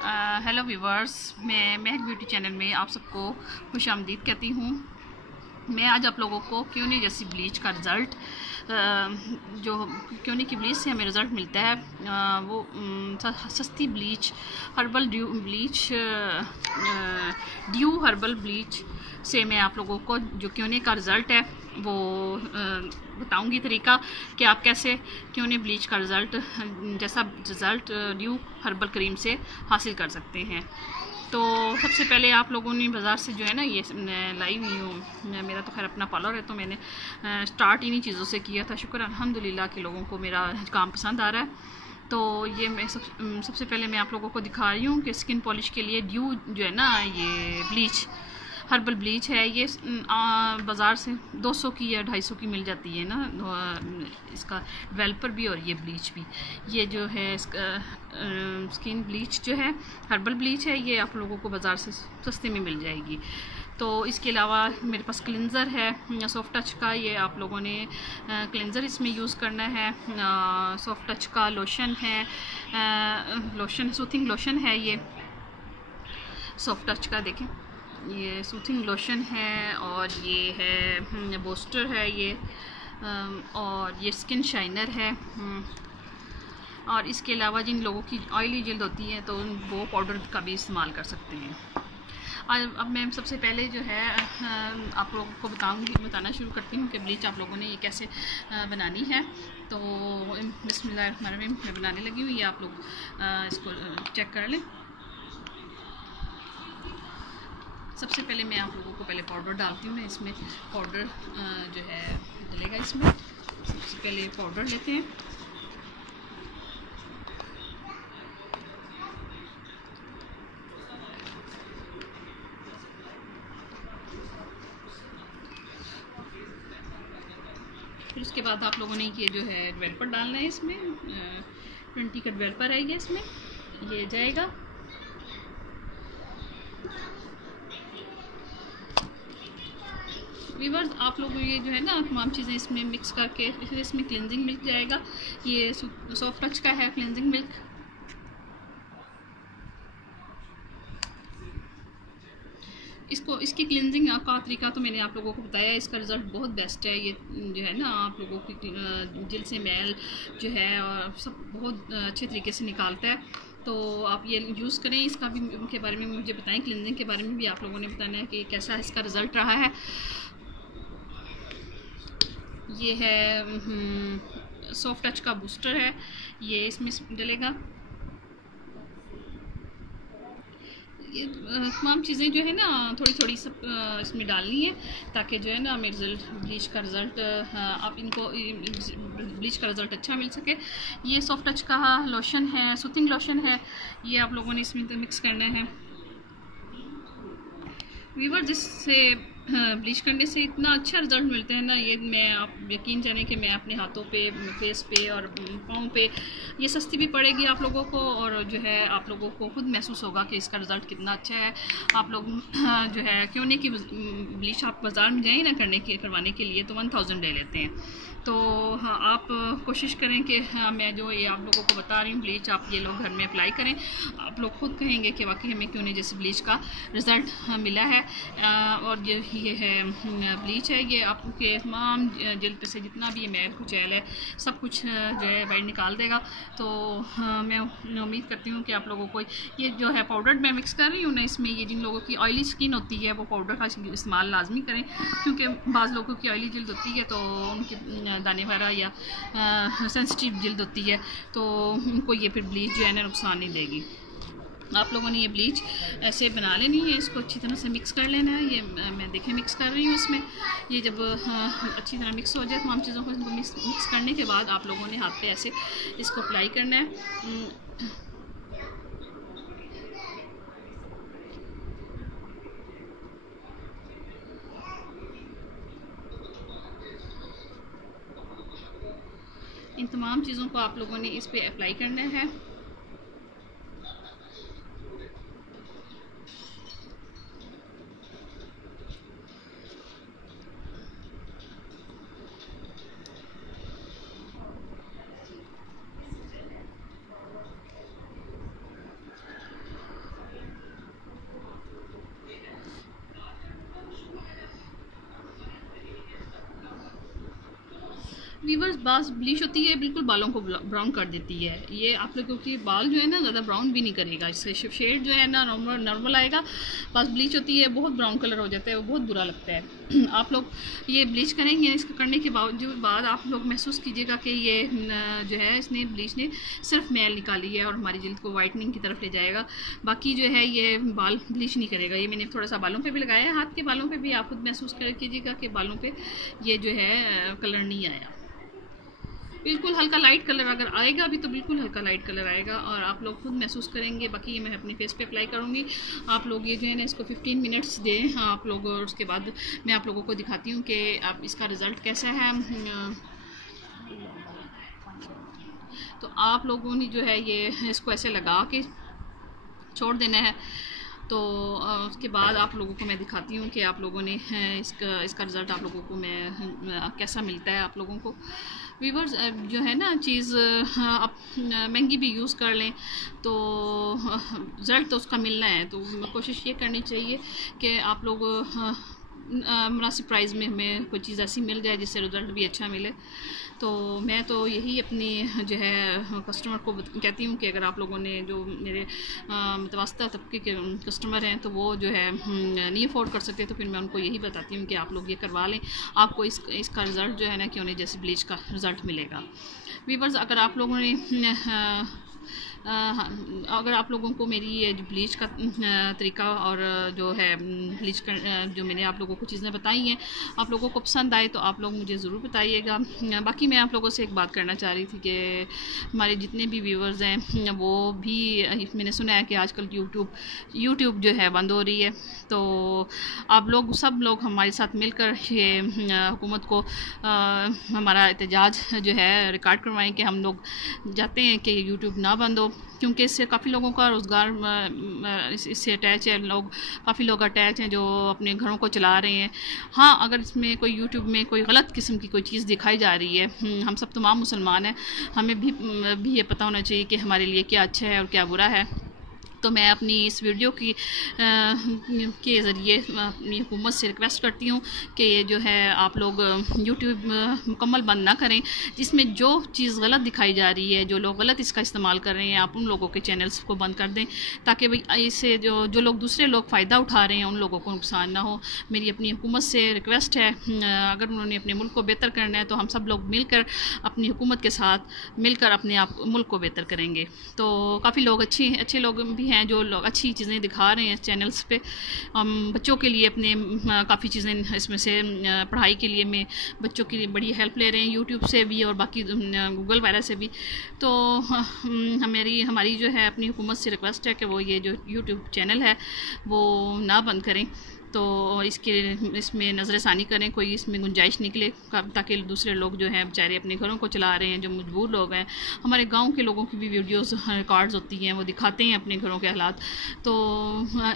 Hello viewers, मैं महक beauty channel में आप सबको खुशामदीद कहती हूँ। मैं आज आप लोगों को क्योनी जैसी ब्लीच का रिज़ल्ट, जो क्योनी की ब्लीच से हमें रिज़ल्ट मिलता है, वो सस्ती bleach herbal due herbal bleach से मैं आप लोगों को जो क्योनी का रिज़ल्ट है वो बताऊंगी तरीका कि आप कैसे क्योनी ब्लीच का रिज़ल्ट जैसा रिज़ल्ट ड्यू हर्बल क्रीम से हासिल कर सकते हैं। तो सबसे पहले आप लोगों ने बाज़ार से जो है ना, ये लाई हुई हूँ। मेरा तो खैर अपना पार्लर है, तो मैंने स्टार्ट इन्हीं चीज़ों से किया था। शुक्र अल्हम्दुलिल्लाह कि लोगों को मेरा काम पसंद आ रहा है। तो ये मैं सबसे पहले मैं आप लोगों को दिखा रही हूँ कि स्किन पॉलिश के लिए ड्यू जो है ना, ये ब्लीच हर्बल ब्लीच है। ये बाज़ार से 200 की या 250 की मिल जाती है ना, इसका डेवलपर भी और ये ब्लीच भी। ये जो है स्किन ब्लीच जो है हर्बल ब्लीच है, ये आप लोगों को बाज़ार से सस्ते में मिल जाएगी। तो इसके अलावा मेरे पास क्लिनज़र है सॉफ्ट टच का, ये आप लोगों ने क्लिनज़र इसमें यूज़ करना है। सॉफ्ट टच का लोशन है, लोशन सूथिंग लोशन है। ये सॉफ्ट टच का देखें, ये सूथिंग लोशन है, और ये है बूस्टर है ये, और ये स्किन शाइनर है। और इसके अलावा जिन लोगों की ऑयली जल्द होती है तो वो पाउडर का भी इस्तेमाल कर सकते हैं। अब मैं सबसे पहले जो है आप लोगों को बताना शुरू करती हूँ कि ब्लीच आप लोगों ने ये कैसे बनानी है। तो बिस्मिल्लाहिर्रहमानिर्रहीम मैं बनाने लगी हूँ, ये आप लोग इसको चेक कर लें। सबसे पहले मैं आप लोगों को पहले पाउडर डालती हूँ ना, इसमें पाउडर जो है डलेगा इसमें। सबसे पहले पाउडर लेते हैं। फिर उसके बाद आप लोगों ने ये जो है डेवलपर डालना है इसमें। 20 का डेवलपर है ये, इसमें ये जाएगा। वीवर्स, आप लोग ये जो है ना तमाम चीज़ें इसमें मिक्स करके, फिर इसमें क्लिनजिंग मिल्क जाएगा। ये सॉफ्ट टच का है क्लिनजिंग मिल्क। इसकी क्लिनजिंग का तरीका तो मैंने आप लोगों को बताया। इसका रिज़ल्ट बहुत बेस्ट है। ये जो है ना आप लोगों की जिल्द से मैल जो है और सब बहुत अच्छे तरीके से निकालता है। तो आप ये यूज़ करें। इसका भी के बारे में मुझे बताएं, क्लिनजिंग के बारे में भी आप लोगों ने बताना है कि कैसा इसका रिज़ल्ट रहा है। ये है सॉफ्ट टच का बूस्टर है, ये इसमें डलेगा। ये तमाम चीज़ें जो है ना थोड़ी थोड़ी सब इसमें डालनी है, ताकि जो है ना हमें ब्लीच का रिज़ल्ट आप इनको ब्लीच का रिज़ल्ट अच्छा मिल सके। ये सॉफ्ट टच का लोशन है, सूथिंग लोशन है, ये आप लोगों ने इसमें मिक्स करना है। वीवर, जिससे ब्लीच करने से इतना अच्छा रिज़ल्ट मिलता है ना, ये मैं आप यकीन जाने कि मैं अपने हाथों पे, फेस पे और पाँव पे, ये सस्ती भी पड़ेगी आप लोगों को, और जो है आप लोगों को खुद महसूस होगा कि इसका रिज़ल्ट कितना अच्छा है। आप लोग जो है क्यों की ब्लीच आप बाज़ार में जाएँ ना करवाने के लिए तो 1000 ले लेते हैं। तो हाँ, आप कोशिश करें कि हाँ, मैं जो ये आप लोगों को बता रही हूँ ब्लीच, आप ये लोग घर में अप्लाई करें। आप लोग खुद कहेंगे कि वाकई हमें क्यों नहीं जैसे ब्लीच का रिज़ल्ट मिला है। और ये है ब्लीच है, ये आपके तमाम जल्द पे से जितना भी ये मैल कुचैल है सब कुछ जो है बाहर निकाल देगा। तो मैं उम्मीद करती हूँ कि आप लोगों को ये जो है पाउडर मैं मिक्स कर रही हूँ ना इसमें, ये जिन लोगों की ऑयली स्किन होती है वो पाउडर का इस्तेमाल लाजमी करें, क्योंकि बाज़ लोगों की ऑयली जल्द होती है तो उनकी दाने वाला या सेंसिटिव जल्द होती है, तो उनको ये फिर ब्लीच जो है ना नुकसान नहीं देगी। आप लोगों ने ये ब्लीच ऐसे बना लेनी है, इसको अच्छी तरह से मिक्स कर लेना है। ये मैं देखें मिक्स कर रही हूँ इसमें। ये जब अच्छी तरह मिक्स हो जाए तमाम चीज़ों को, इनको मिक्स करने के बाद आप लोगों ने हाथ पे ऐसे इसको अप्लाई करना है। इन तमाम चीज़ों को आप लोगों ने इस पे अप्लाई करना है। वीवर्स बास ब्लीच होती है बिल्कुल बालों को ब्राउन कर देती है। ये आप लोगों की बाल जो है ना ज़्यादा ब्राउन भी नहीं करेगा, इससे शेड जो है ना नॉर्मल आएगा। बास ब्लीच होती है बहुत ब्राउन कलर हो जाता है, वो बहुत बुरा लगता है। आप लोग ये ब्लीच करेंगे, इसको करने के बाद आप लोग महसूस कीजिएगा कि ये जो है इसने ब्लीच ने सिर्फ मैल निकाली है और हमारी जल्द को वाइटनिंग की तरफ ले जाएगा। बाकी जो है ये बाल ब्लीच नहीं करेगा। ये मैंने थोड़ा सा बालों पे भी लगाया है, हाथ के बालों पे भी आप खुद महसूस कर कीजिएगा कि बालों पे ये जो है कलर नहीं आया। बिल्कुल हल्का लाइट कलर अगर आएगा भी तो बिल्कुल हल्का लाइट कलर आएगा और आप लोग खुद महसूस करेंगे। बाकी ये मैं अपने फेस पे अप्लाई करूँगी। आप लोग ये जो है ना इसको 15 मिनट्स दें आप लोग, और उसके बाद मैं आप लोगों को दिखाती हूँ कि आप इसका रिज़ल्ट कैसा है। तो आप लोगों ने जो है ये इसको ऐसे लगा के छोड़ देना है। तो उसके बाद आप लोगों को मैं दिखाती हूँ कि आप लोगों ने इसका रिज़ल्ट आप लोगों को मैं कैसा मिलता है आप लोगों को। वीवर्स जो है ना चीज़ आप महंगी भी यूज़ कर लें तो रिज़ल्ट तो उसका मिलना है। तो कोशिश ये करनी चाहिए कि आप लोग मुनासिब प्राइस में हमें कोई चीज़ ऐसी मिल जाए जिससे रिज़ल्ट भी अच्छा मिले। तो मैं तो यही अपनी जो है कस्टमर को कहती हूँ कि अगर आप लोगों ने जो मेरे मुतवस्ता तबके के कस्टमर हैं तो वो जो है नहीं अफोर्ड कर सकते, तो फिर मैं उनको यही बताती हूँ कि आप लोग ये करवा लें, आपको इसका रिज़ल्ट जो है ना कि उन्हें जैसे ब्लीच का रिज़ल्ट मिलेगा। वीवर्स अगर आप लोगों ने अगर आप लोगों को मेरी ये जो ब्लीच का तरीका और जो है ब्लीच का जो मैंने आप लोगों को चीज़ें बताई हैं आप लोगों को पसंद आए तो आप लोग मुझे ज़रूर बताइएगा। बाकी मैं आप लोगों से एक बात करना चाह रही थी कि हमारे जितने भी व्यूवर्स हैं वो भी, मैंने सुना है कि आजकल यूट्यूब जो है बंद हो रही है, तो आप लोग सब लोग हमारे साथ मिलकर ये हुकूमत को हमारा एहतजाज जो है रिकॉर्ड करवाएं कि हम लोग चाहते हैं कि यूट्यूब ना बंद हो, क्योंकि इससे काफ़ी लोगों का रोज़गार इससे अटैच है। काफ़ी लोग अटैच हैं जो अपने घरों को चला रहे हैं। हाँ, अगर इसमें कोई यूट्यूब में कोई गलत किस्म की कोई चीज़ दिखाई जा रही है, हम सब तमाम मुसलमान हैं, हमें भी ये पता होना चाहिए कि हमारे लिए क्या अच्छा है और क्या बुरा है। तो मैं अपनी इस वीडियो के ज़रिए अपनी हुकूमत से रिक्वेस्ट करती हूँ कि ये जो है आप लोग यूट्यूब मुकम्मल बंद ना करें। जिसमें जो चीज़ गलत दिखाई जा रही है, जो लोग गलत इसका इस्तेमाल कर रहे हैं, आप उन लोगों के चैनल्स को बंद कर दें ताकि भाई इससे जो लोग दूसरे लोग फ़ायदा उठा रहे हैं उन लोगों को नुकसान ना हो। मेरी अपनी हुकूमत से रिक्वेस्ट है, अगर उन्होंने अपने मुल्क को बेहतर करना है तो हम सब लोग मिलकर अपनी हुकूमत के साथ मिलकर अपने आप मुल्क को बेहतर करेंगे। तो काफ़ी लोग अच्छे लोग भी हैं जो लोग अच्छी चीज़ें दिखा रहे हैं चैनल्स पे। बच्चों के लिए अपने काफ़ी चीज़ें इसमें से पढ़ाई के लिए में बच्चों की बड़ी हेल्प ले रहे हैं यूट्यूब से भी और बाकी गूगल वगैरह से भी। तो हमारी जो है अपनी हुकूमत से रिक्वेस्ट है कि वो ये जो यूट्यूब चैनल है वो ना बंद करें, तो इसमें नज़रसानी करें, कोई इसमें गुंजाइश निकले ताकि दूसरे लोग जो हैं बेचारे अपने घरों को चला रहे हैं, जो मजबूर लोग हैं। हमारे गांव के लोगों की भी वीडियोस रिकॉर्ड्स होती हैं, वो दिखाते हैं अपने घरों के हालात। तो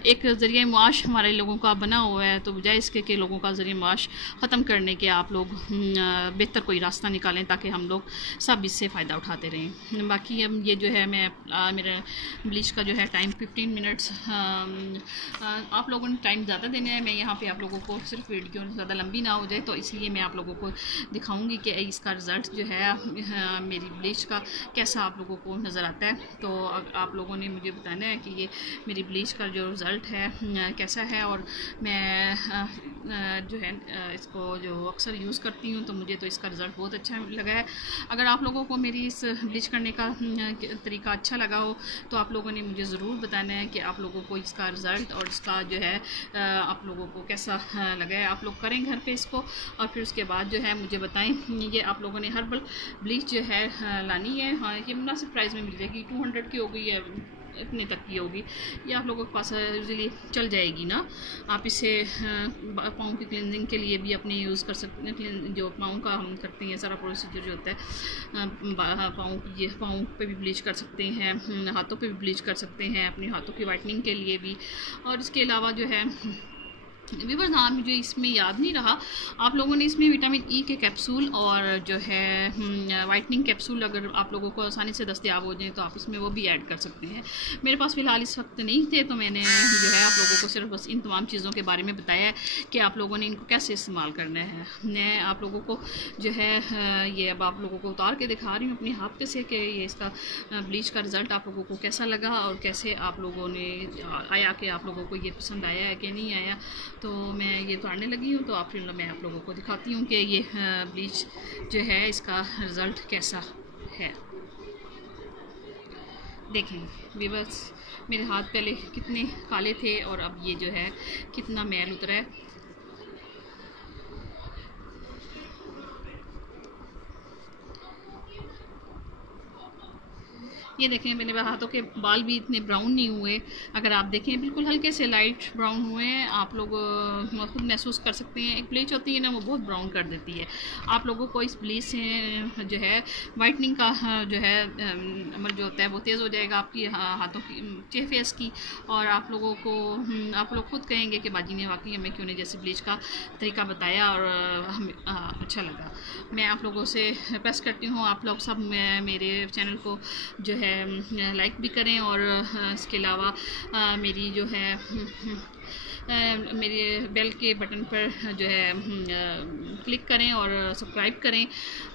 एक ज़रिया मुआश हमारे लोगों का बना हुआ है, तो बजाय इसके कि लोगों का ज़रिया मुआश ख़त्म करने के आप लोग बेहतर कोई रास्ता निकालें ताकि हम लोग सब इससे फ़ायदा उठाते रहें। बाकी अब ये जो है मैं मेरा ब्लीच का जो है टाइम 15 मिनट्स, आप लोगों ने टाइम ज़्यादा देना है। मैं यहाँ पे आप लोगों को सिर्फ वीडियो ज़्यादा लंबी ना हो जाए तो इसलिए मैं आप लोगों को दिखाऊंगी कि इसका रिज़ल्ट जो है मेरी ब्लीच का कैसा आप लोगों को नज़र आता है। तो आप लोगों ने मुझे बताना है कि ये मेरी ब्लीच का जो रिज़ल्ट है कैसा है। और मैं जो है इसको जो अक्सर यूज़ करती हूँ तो मुझे तो इसका रिज़ल्ट बहुत अच्छा लगा है। अगर आप लोगों को मेरी इस ब्लीच करने का तरीका अच्छा लगा हो तो आप लोगों ने मुझे ज़रूर बताना है कि आप लोगों को इसका रिज़ल्ट और इसका जो है आप लोगों को कैसा लगा है। आप लोग करें घर पे इसको और फिर उसके बाद जो है मुझे बताएं। ये आप लोगों ने हर्बल ब्लीच जो है लानी है। हाँ, ये मुनासिब प्राइस में मिल जाएगी, 200 की हो गई है, इतने तक की होगी, ये आप लोगों के पास यूज़ली चल जाएगी ना। आप इसे पाँव की क्लिनजिंग के लिए भी अपने यूज़ कर सकते हैं। जो पाँव का हम करते हैं सारा प्रोसीजर जो होता है, पाँव पे भी ब्लीच कर सकते हैं, हाथों पे भी ब्लीच कर सकते हैं, अपने हाथों की वाइटनिंग के लिए भी। और इसके अलावा जो है वीवर नाम मुझे इसमें याद नहीं रहा। आप लोगों ने इसमें विटामिन ई के कैप्सूल और जो है वाइटनिंग कैप्सूल अगर आप लोगों को आसानी से दस्तयाब हो जाए तो आप इसमें वो भी ऐड कर सकते हैं। मेरे पास फ़िलहाल इस वक्त नहीं थे, तो मैंने जो है आप लोगों को सिर्फ बस इन तमाम चीज़ों के बारे में बताया है कि आप लोगों ने इनको कैसे इस्तेमाल करना है। मैं आप लोगों को जो है ये अब आप लोगों को उतार के दिखा रही हूँ अपनी हाथ पे से कि ये इसका ब्लीच का रिज़ल्ट आप लोगों को कैसा लगा और कैसे आप लोगों ने आया कि आप लोगों को ये पसंद आया है कि नहीं आया। तो मैं ये उतारने लगी हूँ, तो फिर मैं आप लोगों को दिखाती हूँ कि ये ब्लीच जो है इसका रिज़ल्ट कैसा है। देखें व्यूअर्स, मेरे हाथ पहले कितने काले थे और अब ये जो है कितना मैल उतरा है। ये देखें मेरे हाथों के बाल भी इतने ब्राउन नहीं हुए। अगर आप देखें बिल्कुल हल्के से लाइट ब्राउन हुए हैं। आप लोग खुद महसूस कर सकते हैं। एक ब्लीच होती है ना, वो बहुत ब्राउन कर देती है। आप लोगों को इस ब्लीच से जो है वाइटनिंग का जो है अमल जो होता है वो तेज़ हो जाएगा आपकी हाथों की फेस की। और आप लोगों को आप लोग खुद कहेंगे कि बाजी ने वाकई हमें क्यों नहीं जैसे ब्लीच का तरीका बताया और हमें अच्छा लगा। मैं आप लोगों से रिक्वेस्ट करती हूँ आप लोग सब मेरे चैनल को जो है लाइक भी करें और इसके अलावा मेरी जो है मेरे बेल के बटन पर जो है क्लिक करें और सब्सक्राइब करें।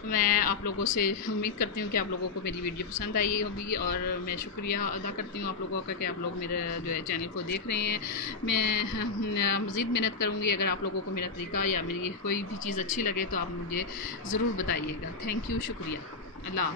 मैं आप लोगों से उम्मीद करती हूँ कि आप लोगों को मेरी वीडियो पसंद आई होगी और मैं शुक्रिया अदा करती हूँ आप लोगों का कि आप लोग मेरे जो है चैनल को देख रहे हैं। मैं मज़ीद मेहनत करूँगी। अगर आप लोगों को मेरा तरीका या मेरी कोई भी चीज़ अच्छी लगे तो आप मुझे ज़रूर बताइएगा। थैंक यू, शुक्रिया, अल्लाह।